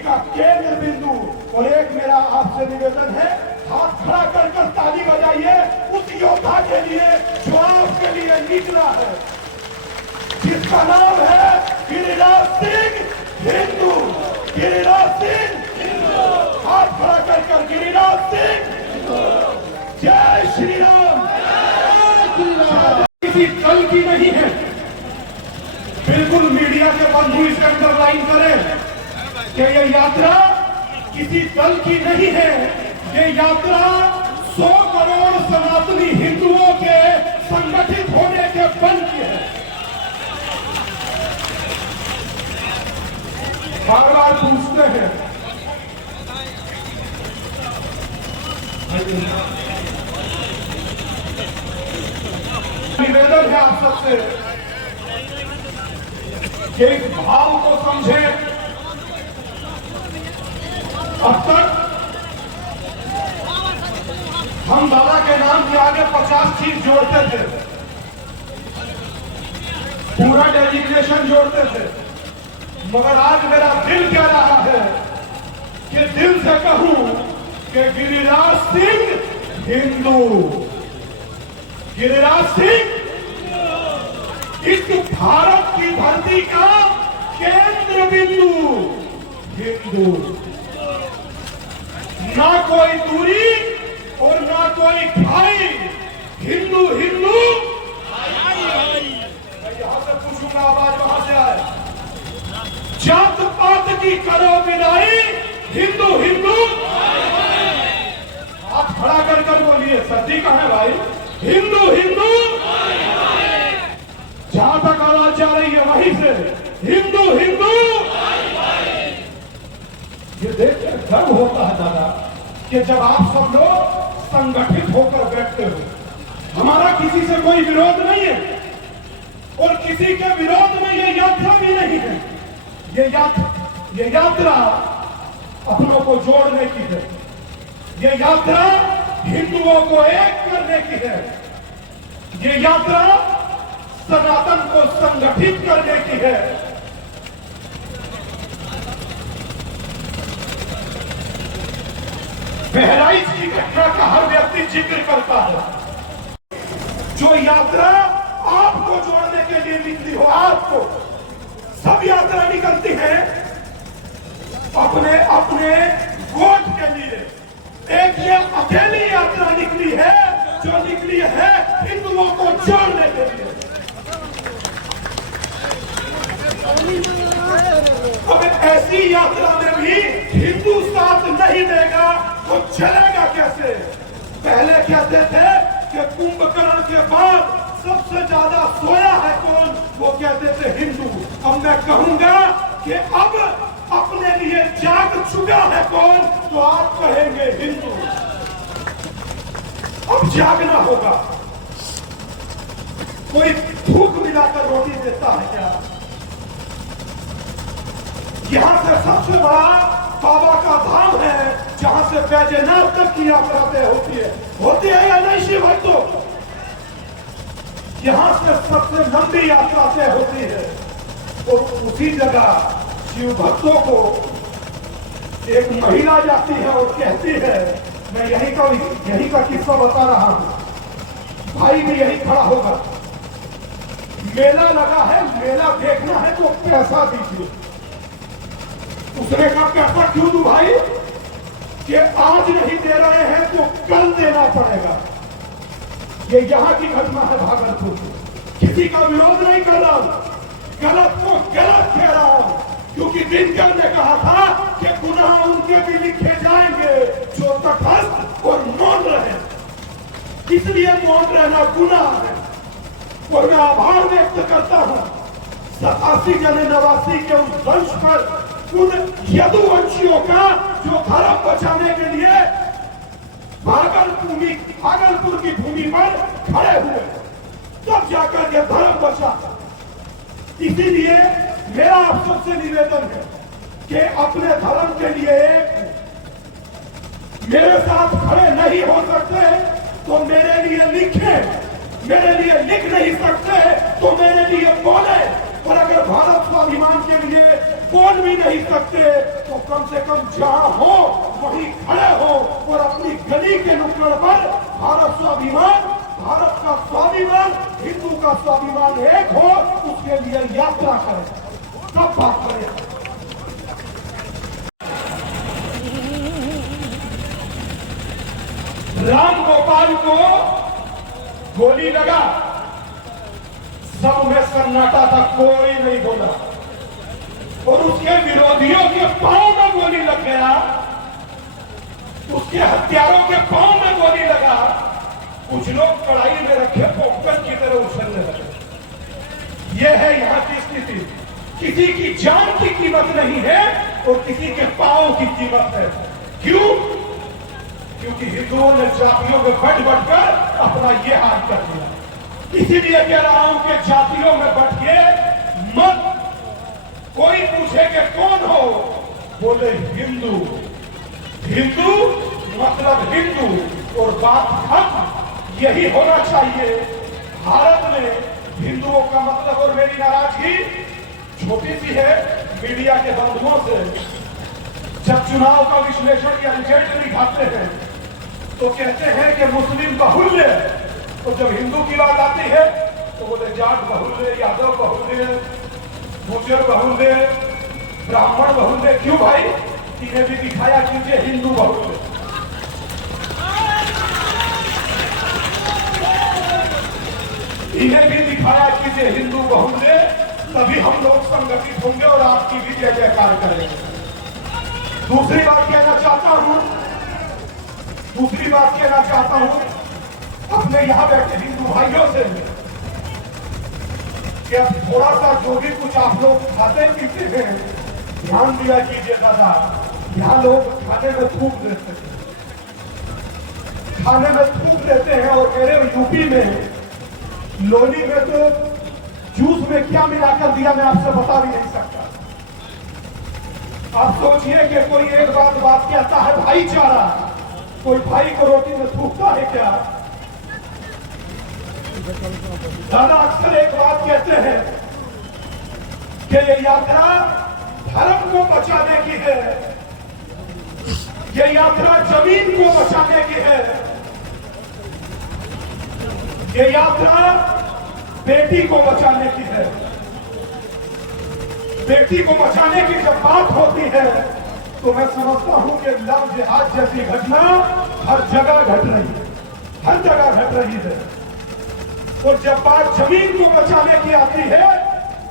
का केंद्र बिंदु। और एक मेरा आपसे निवेदन है, हाथ खड़ा कर ताली बजाइए उस योद्धा के लिए जो आपके लिए निकला है, जिसका नाम है गिरिराज सिंह हिंदू। गिरिराज सिंह हिंदू, हाथ खड़ा कर गिरिराज सिंह। जय श्री राम। किसी दल की नहीं है, बिल्कुल मीडिया के बंधु इसे अंडरलाइन करें कि ये यात्रा किसी दल की नहीं है। ये यात्रा 100 करोड़ सनातनी हिंदुओं के संगठित होने के बल की है। बार बार पूछते हैं, निवेदन है आप सबसे कि इस भाव को समझे। अब तक हम बाबा के नाम के आगे 50 चीज जोड़ते थे, पूरा डेजिग्नेशन जोड़ते थे, मगर आज मेरा दिल कह रहा है कि दिल से कहूं कि गिरिराज सिंह हिंदू। गिरिराज सिंह इस भारत की धरती का केंद्र बिंदु हिंदू। ना कोई दूरी और ना कोई भाई, हिंदू हिंदू। मैं यहां से पूछूंगा, आवाज वहां से आए। जात पात की करो विदाई, हिंदू हिंदू। आप खड़ा कर बोलिए, सर्दी कहां है भाई? हिंदू हिंदू। जहां तक आवाज जा रही है वहीं से, हिंदू हिंदू। ये देखकर गर्व होता है दादा कि जब आप सब लोग संगठित होकर बैठते हो। हमारा किसी से कोई विरोध नहीं है और किसी के विरोध में ये यात्रा भी नहीं है। ये यात्रा अपनों को जोड़ने की है। ये यात्रा हिंदुओं को एक करने की है। ये यात्रा सनातन को संगठित करने की है। बहराइच की घटना का हर व्यक्ति जिक्र करता है। जो यात्रा आपको जोड़ने के लिए निकली हो, आपको सब यात्रा निकलती है अपने अपने वोट के लिए। एक ये अकेली यात्रा निकली है जो निकली है हिंदुओं को जोड़ने के लिए। अब ऐसी यात्रा में भी हिंदू साथ नहीं देगा तो चलेगा कैसे? पहले कहते थे कि कुंभकर्ण के बाद सबसे ज्यादा सोया है कौन? वो कहते थे हिंदू। अब मैं कहूंगा कि अब अपने लिए जाग चुका है कौन? तो आप कहेंगे हिंदू। अब जागना होगा। कोई भूख मिलाकर रोटी देता है क्या? यहां से सबसे बड़ा बाबा का धाम है जहां से बैजनाथ तक की यात्रा तय होती है या नहीं शिव भक्तों? यहां से सबसे लंबी यात्रा तय होती है और उसी जगह शिव भक्तों को एक महिला जाती है और कहती है, मैं यही का किस्सा बता रहा हूं, भाई भी यही खड़ा होगा, मेला लगा है, मेला देखना है तो पैसा दीजिए। उसने कहा पैसा क्यों दूं भाई? कि आज नहीं दे रहे हैं तो कल देना पड़ेगा। ये यहां की घटना है भागलपुर। किसी का विरोध नहीं कर रहा हूं, गलत को गलत कह रहा हूं, क्योंकि दिनकर ने कहा था कि गुनाह उनके भी लिखे जाएंगे जो तटस्थ और मौन रहे। इसलिए मौन रहना गुनाह है। और मैं आभार व्यक्त करता हूं 87 के उस वंश पर, उन यदुवंशियों का जो धर्म बचाने के लिए भागलपुर की भूमि पर खड़े हुए, तब जाकर यह धर्म बचा। इसीलिए मेरा आप सबसे निवेदन है कि अपने धर्म के लिए मेरे साथ खड़े नहीं हो सकते तो मेरे लिए लिखें, मेरे लिए लिख नहीं सकते तो मेरे लिए बोले। और अगर भारत स्वाभिमान के लिए बोल भी नहीं सकते तो कम से कम जहां हो वहीं खड़े हो और अपनी गली के नुक्कड़ पर भारत स्वाभिमान, भारत का स्वाभिमान, हिंदू का स्वाभिमान एक हो, उसके लिए यात्रा करें, तब बात करें। राम गोपाल को गोली लगा, सब में सन्नाटा था, कोई नहीं बोला। और उसके विरोधियों के पांव में गोली लग गया, उसके हत्यारों के पांव में गोली लगा। कुछ लोग कड़ाई में रखे पोपकन की तरह उछलने लगे। यह है यहाँ की स्थिति। किसी की जान की कीमत नहीं है और किसी के पांव की कीमत है। क्यों? क्योंकि हिंदुओं ने जातियों में बट कर अपना ये हाल कर दिया। इसीलिए कह रहा हूं कि जातियों में बटिए मत। कोई पूछे कि कौन हो, बोले हिंदू। हिंदू मतलब हिंदू और बात खत्म। यही होना चाहिए। भारत में हिंदुओं का मतलब, और मेरी नाराजगी छोटी सी है मीडिया के बंधुओं से। जब चुनाव का विश्लेषण या रिजल्ट दिखाते हैं तो कहते हैं कि मुस्लिम बाहुल्य, तो जब हिंदू की बात आती है तो बोले जाट बाहुल्य, यादव बाहुल्य, गुर्जर बाहुल्य, ब्राह्मण बाहुल्य। क्यों भाई? इन्हें भी दिखाया कीजिए हिंदू बाहुल्य। इन्हें भी दिखाया कीजिए हिंदू बाहुल्य, तभी हम लोग संगठित होंगे और आपकी भी जय जयकार करेंगे। दूसरी बात कहना चाहता हूं अपने यहां बैठे हिंदू भाइयों से कि अब थोड़ा सा जो भी कुछ आप लोग खाते पीते हैं ध्यान दिया कीजिए दादा। यहां लोग खाने में थूक देते हैं, खाने में थूक देते हैं। और मेरे यूपी में लोनी में तो जूस में क्या मिलाकर दिया मैं आपसे बता भी नहीं सकता। आप सोचिए कि कोई एक बात कहता है भाईचारा, कोई भाई को रोटी में थूकता है क्या? दादा अक्सर एक बात कहते हैं कि ये यात्रा धर्म को बचाने की है, ये यात्रा जमीन को बचाने की है, ये यात्रा बेटी को बचाने की है। बेटी को बचाने की जब बात होती है तो मैं समझता हूं कि लव जिहाद जैसी घटना हर जगह घट रही है, हर जगह घट रही है। और जब बात जमीन को बचाने की आती है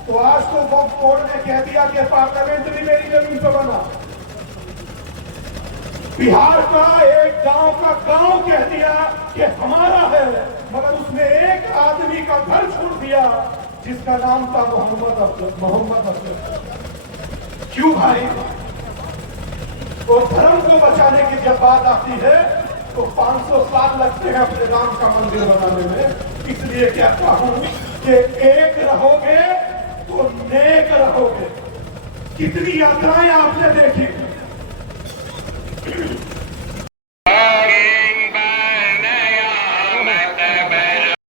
तो आज तो वक्फ बोर्ड ने कह दिया कि पार्लियामेंट भी मेरी जमीन पर बना। बिहार का एक गांव का गांव कह दिया कि हमारा है, मगर उसने एक आदमी का घर छोड़ दिया जिसका नाम था मोहम्मद अफजल। क्यों भाई? और धर्म को बचाने की जब बात आती है तो 500 साल लगते हैं अपने राम का मंदिर बनाने में। इसलिए कहता हूं कि एक रहोगे तो नेक रहोगे। कितनी यात्राएं आपने देखी,